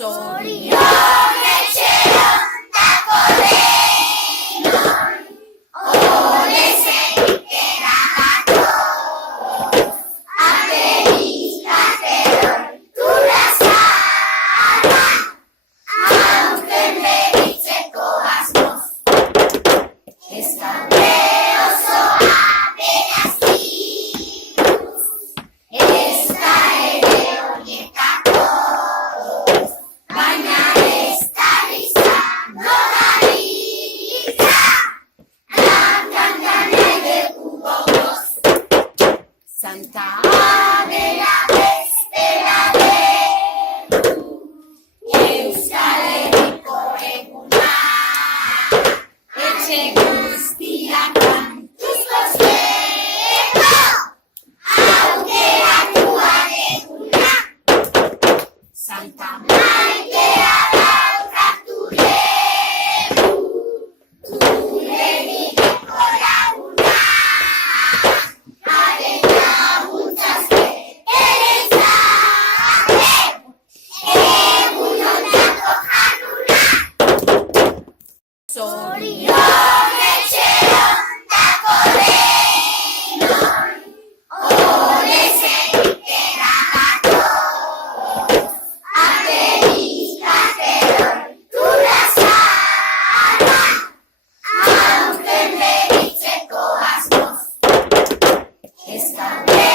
Zorion etxeron dako denon, orezetik eragatoz, aterik ateron turrazara, aurten begitzeko asmoz. Ez gaude osoa berazkiruz, ez da ere horietako. Baina ez da izango garitza, langan dugu gogoz. Santa dela bestela dugu, Euskal Herriko eguna, etxe guztiak kantuz gozteko, aukeratuan eguna. Santa maitea daukatu dugu, gure bideko laguna, haren laguntzaz ere izate, egun ondako jarduna. Zorion etxeron dako denon, orezetik eragatoz, aterik ateron turrazara, aurten begitzeko asmoz. Ez gaude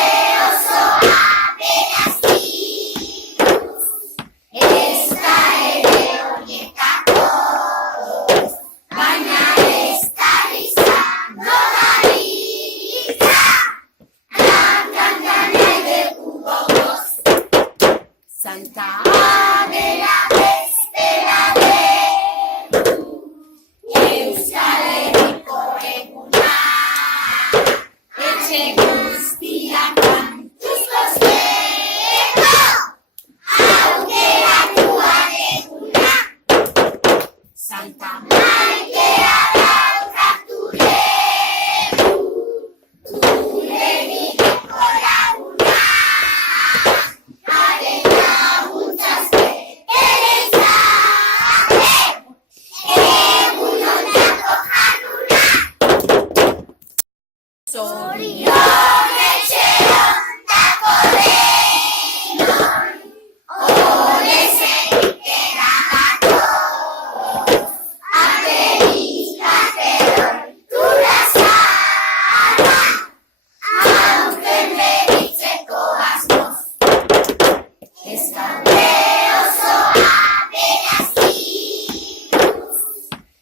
osoa berazkiruz, ez da ere horietakoz, baina ez da izango garitza, langan dugu gogoz. Santa dela bestela dugu, Euskal Herriko eguna, etxe guztiak kantuz gozteko, aukeratuan eguna. Santa maitea daukatu dugu, gure bideko laguna, haren laguntzaz ere izate, egun ondako jarduna. Zorion etxeron dako denon, orezetik eragatoz, aterik ateron turrazara, aurten begitzeko asmoz. Ez gaude osoa berazkiruz,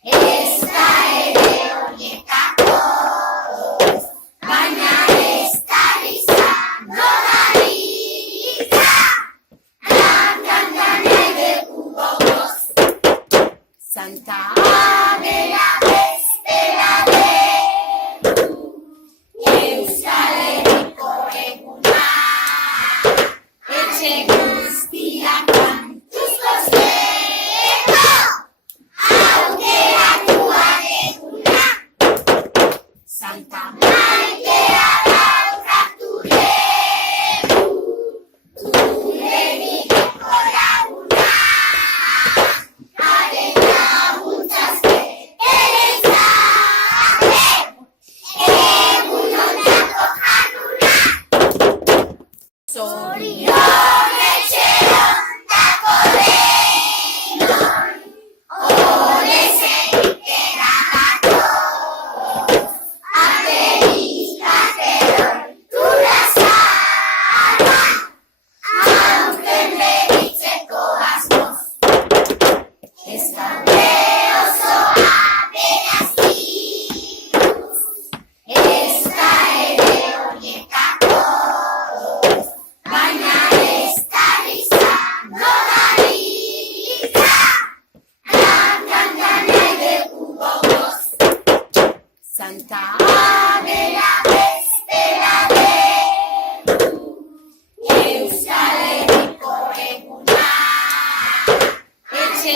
ez da ere horietakoz, baina ez da izango garitza, langan dugu gogoz. Santa dela bestela dugu, Euskal Herriko eguna, etxe guztiak kantuz gozteko, aukeratuan eguna. Santa maitea daukatu dugu, gure bideko laguna, haren laguntzaz ere izate, egun ondako jarduna. Zorion etxeron dako denon, orezetik eragatoz, aterik ateron turrazara, aurten begitzeko asmoz. Ez gaude osoa berazkiruz, ez da ere horietakoz, baina ez da izango garitza, langan dugu gogoz. Santa dela bestela dugu, Euskal Herriko eguna, etxe